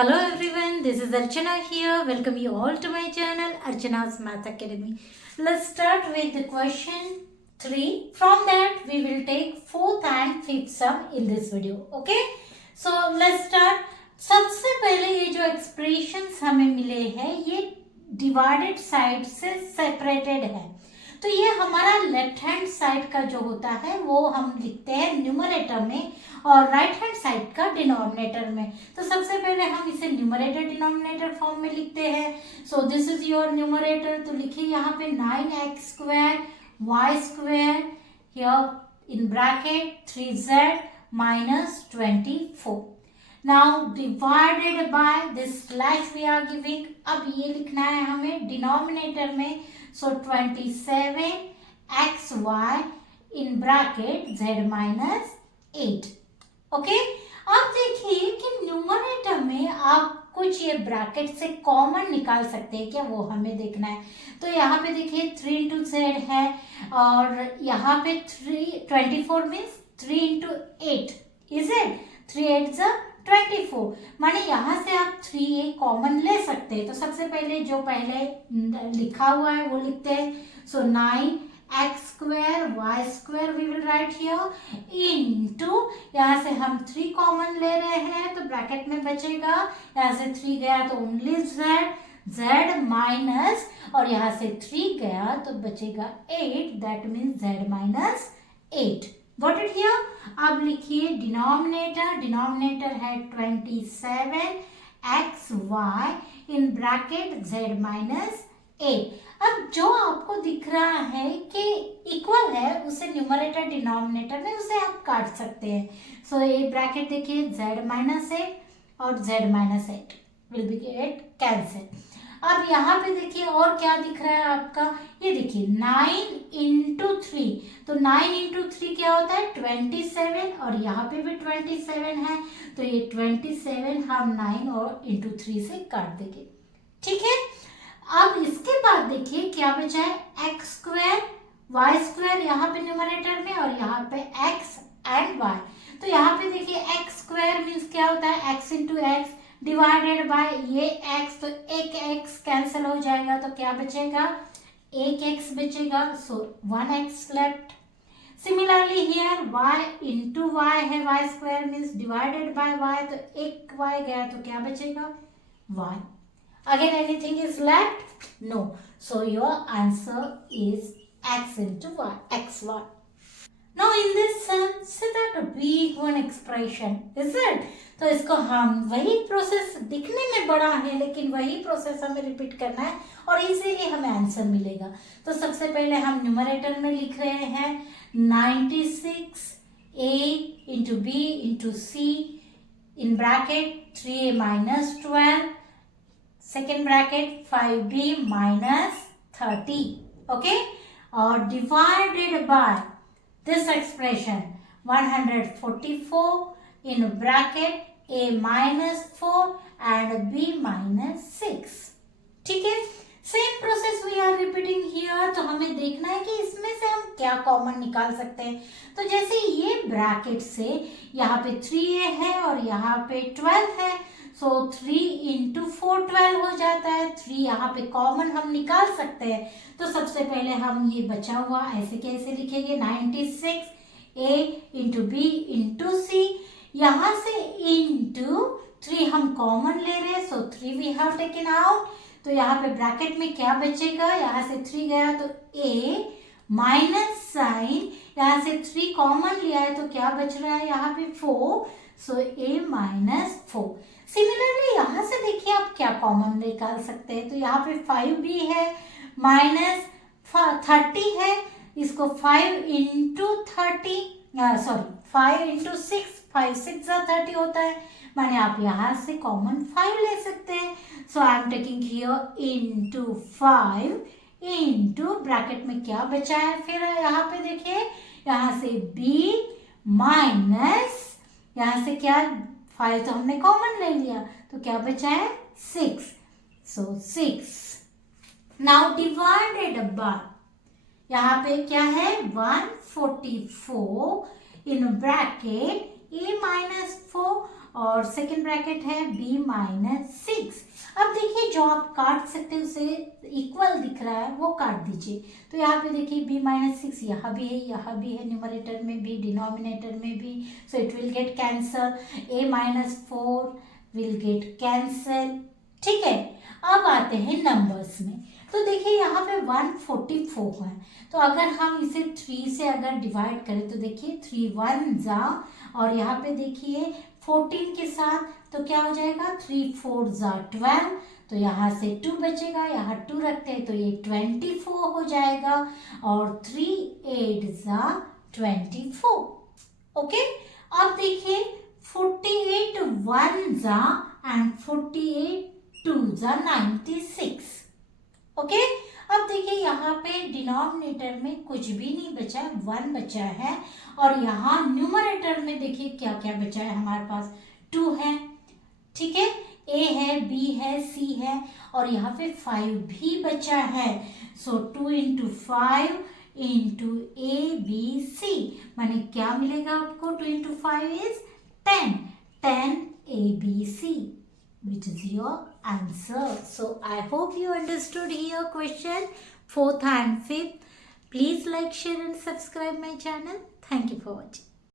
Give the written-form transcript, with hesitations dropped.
Hello everyone, this is Archana here. Welcome you all to my channel, Archana's Math Academy. Let's start with the question 3. From that, we will take 4th and 5th sum in this video. Okay? So, let's start. सबसे पहले ये जो expressions हमें मिले हैं ये divided side से separated है, तो ये हमारा लेफ्ट हैंड साइड का जो होता है वो हम लिखते हैं न्यूमरेटर में और राइट हैंड साइड का डिनोमिनेटर में। तो सबसे पहले हम इसे न्यूमरेटर डिनोमिनेटर फॉर्म में लिखते हैं। So this is your numerator, तो लिखिए यहाँ पे 9x² y² here in bracket 3z minus 24. Now divided by this slash we are giving. अब ये लिखना है हमें डिनोमिनेटर में, so 27xy in bracket z minus 8. Okay, अब देखिए कि न्यूमरेटर में आप कुछ ये ब्रैकेट से कॉमन निकाल सकते हैं क्या, वो हमें देखना है। तो यहाँ पे देखिए 3 into z है और यहाँ पे 24 मीन्स 3 into 8 इज इट 3 8 24, माने यहाँ से आप 3a कॉमन ले सकते हैं। तो सबसे पहले जो पहले लिखा हुआ है वो लिखते हैं। So 9x² y² we will write here into, यहाँ से हम 3 कॉमन ले रहे हैं तो ब्रैकेट में बचेगा, यहाँ से 3 गया तो ओनली z माइनस, और यहाँ से 3 गया तो बचेगा 8, that means z minus 8। Got it here? अब लिखिए डिनोमिनेटर है 27xy in bracket z minus 8। अब जो आपको दिख रहा है कि इक्वल है उसे न्यूमरेटर डिनोमिनेटर में उसे आप काट सकते हैं। सो ये ब्रैकेट देखिए z माइनस 8 और z minus 8 will be get cancel. अब यहाँ पे देखिए और क्या दिख रहा है आपका, ये देखिए 9 into 3, तो 9 into 3 क्या होता है 27, और यहाँ पे भी 27 है, तो ये 27 हम 9 और into 3 से काट देंगे। ठीक है, अब इसके बाद देखिए क्या बचा है x² y² यहाँ पे न्यूमरेटर में और यहाँ पे x एंड y। तो यहाँ पे देखिए x² मीन्स क्या होता है x into x divided by ये x, तो एक x कैंसिल हो जाएगा तो क्या बचेगा, एक x बचेगा, सो 1x left. Similarly here y into y है y² means divided by y, तो एक y गया तो क्या बचेगा 1। Again anything is left, no, so your answer is x into y, xy. Now in this sum, see that a big one expression, is it? तो इसको हम वही प्रोसेस दिखने में बड़ा है लेकिन वही प्रोसेस हमें रिपीट करना है और इसीलिए हमें आंसर मिलेगा। तो सबसे पहले हम न्यूमरेटर में लिख रहे हैं 96a into b into c in bracket 3a minus 12, second bracket 5b minus 30, okay, और divided by this expression 144 in bracket a minus 4 and b minus 6। ठीक है, same process we are repeating here. तो हमें देखना है कि इसमें से हम क्या कॉमन निकाल सकते हैं। तो जैसे ये ब्रैकेट से यहाँ पे 3a है और यहाँ पे 12 है, सो 3 into 4 12 हो जाता है। 3 यहाँ पे कॉमन हम निकाल सकते हैं। तो सबसे पहले हम ये बचा हुआ ऐसे कैसे लिखेंगे 96a into b into c, यहाँ से into 3 हम कॉमन ले रहे हैं, सो 3 वी हैव टेकन आउट। तो यहाँ पे ब्रैकेट में क्या बचेगा, यहाँ से 3 गया तो a माइनस साइन, यहाँ से 3 कॉमन लिया है तो क्या बच रहा है यहाँ पे 4, सो a माइनस 4। सिमिलरली यहाँ से देखिए आप क्या कॉमन निकाल सकते हैं। तो यहाँ पे 5b है माइनस 30 है, इसको 5 into 30 सॉरी 5 into 6, 5 6 30 होता है, माने आप यहाँ से कॉमन 5 ले सकते हैं। So I am taking here into 5 into bracket में क्या बचा है, फिर यहाँ पे देखिए यहाँ से b माइनस यहाँ से क्या 5 तो हमने कॉमन ले लिया तो क्या बचा है 6, सो 6 नाउ डिवाइडेड बाय यहाँ पे क्या है 144 इन ब्रैकेट a माइनस 4 और सेकेंड ब्रैकेट है b माइनस 6। अब देखिए जो आप काट सकते हैं उसे इक्वल दिख रहा है वो काट दीजिए। तो यहाँ पे देखिए b माइनस 6 यहाँ भी है, न्यूमरेटर में भी, डिनोमिनेटर में भी, so it will get cancel. a minus 4 will get cancel. ठीक है, अब आते हैं नंबर्स में। तो देखिए यहाँ पे 144 है, तो अगर हम इसे 3 से अगर डिवाइड करें तो देखिए 3 1 जा, और यहाँ पे देखिए 14 के साथ तो क्या हो जाएगा 3 4 जा 12, तो यहाँ से 2 बचेगा, यहाँ 2 रखते हैं तो ये 24 हो जाएगा, और 3 8 जा 24। ओके, अब देखिए 48 1 जा एंड 48 2 जा 96। ओके, अब देखिए यहाँ पे डिनोमिनेटर में कुछ भी नहीं बचा, 1 बचा है, और यहाँ न्यूमरेटर में देखिए क्या क्या बचा है हमारे पास, 2 है। ठीक है, a है, b है, c है, और यहाँ पे 5 भी बचा है। सो 2 into 5 into a b c, माने क्या मिलेगा आपको, 2 into 5 is 10 a b c, which is your answer. So I hope you understood here question 4th and 5th. Please like, share and subscribe my channel. Thank you for watching.